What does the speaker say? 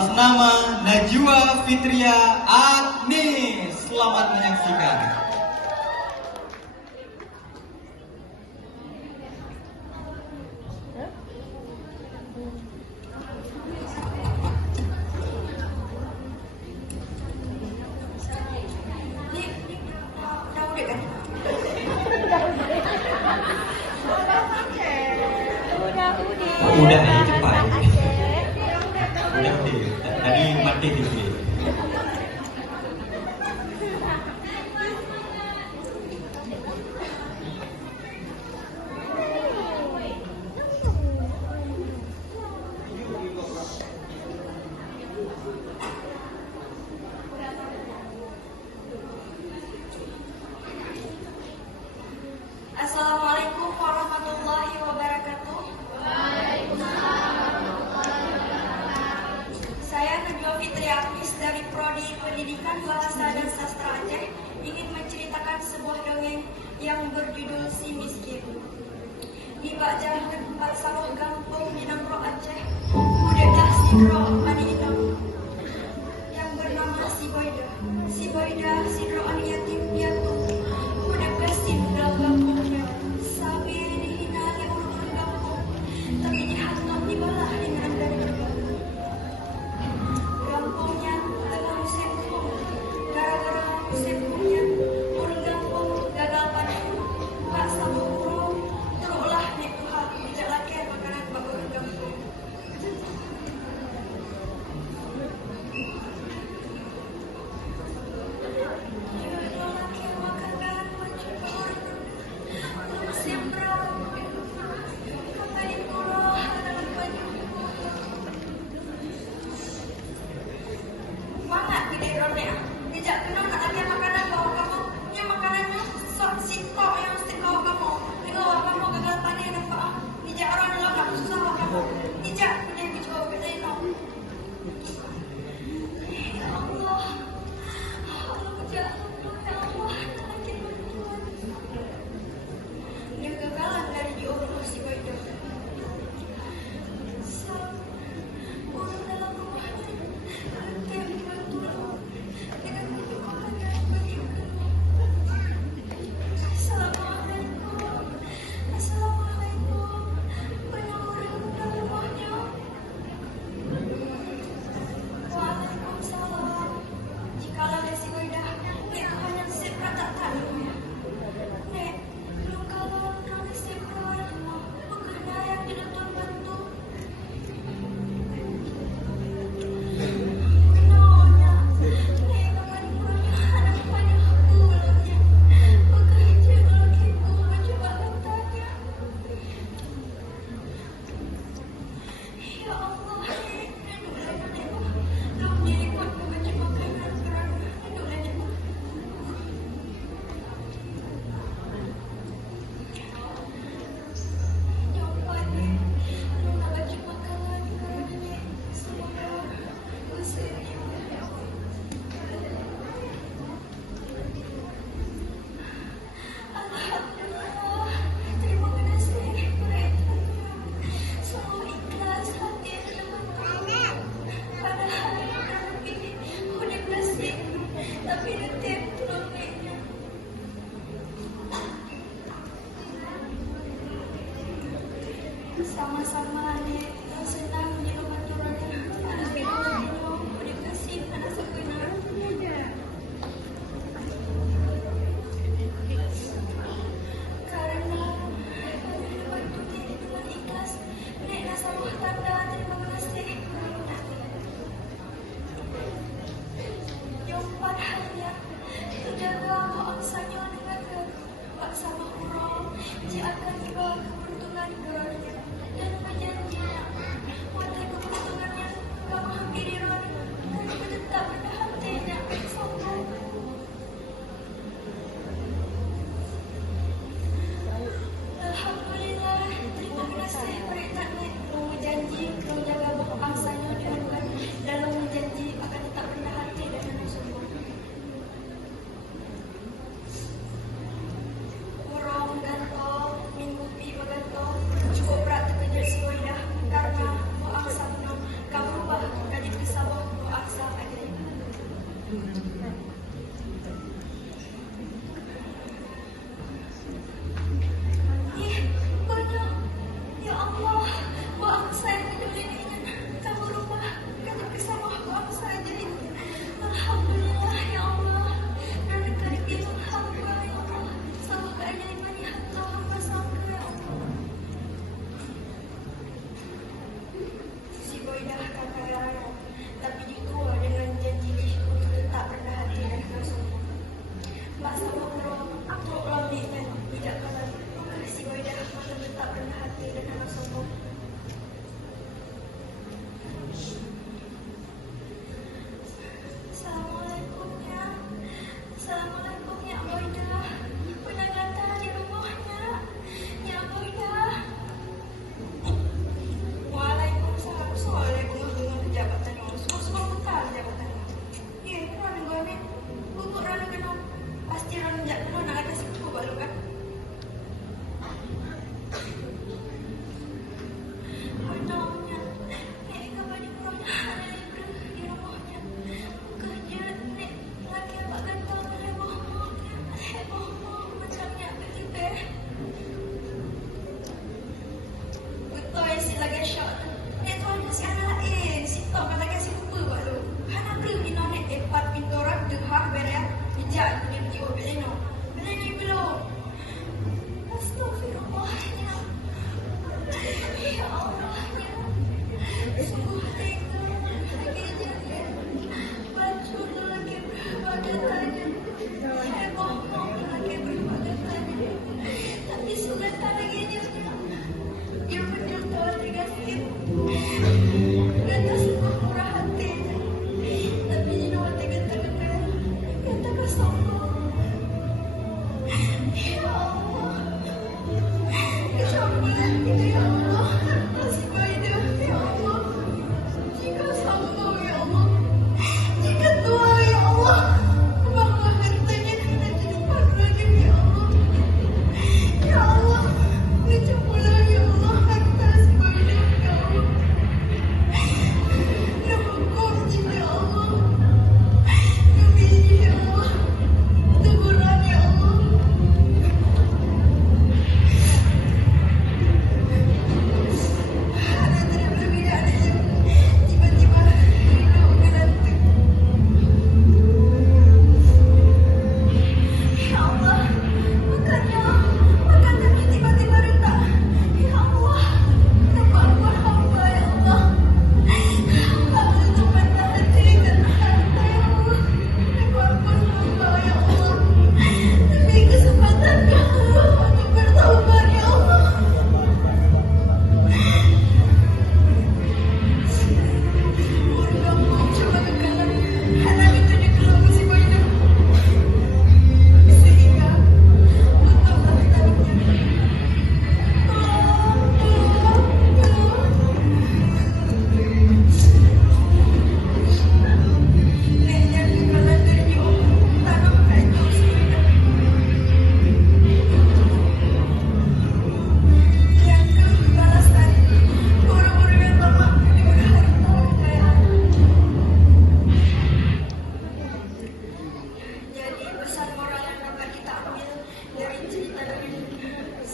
atas nama Najwa Fitria Agnes. Selamat menyaksikan. Udah nih cepat. Udah deh. Tadi mati di sini. Assalamualaikum warahmatullahi wabarakatuh. Saya Najwa Fitria Agnes dari Prodi Pendidikan Bahasa dan Sastra Aceh ingin menceritakan sebuah dongeng yang berjudul Si Miskin. Di bajah tempat sawah kampung di Nangro Aceh, budaklah si Dro Ani Inam yang bernama Si Boida. Si Boida, si Dro Ani yatim piatu, budak gasing dalam kampungnya. Sapi dihina oleh orang kampung, tapi dihantam dibalah dengan dari berbagai. Kampungnya tengah musim hukum, gara-gara musim hukumnya, orang kampung gagal panen, tak sambung burung, terulah naik Tuhan, tidak lagi makanan bagi orang kampung. Sama-sama nih.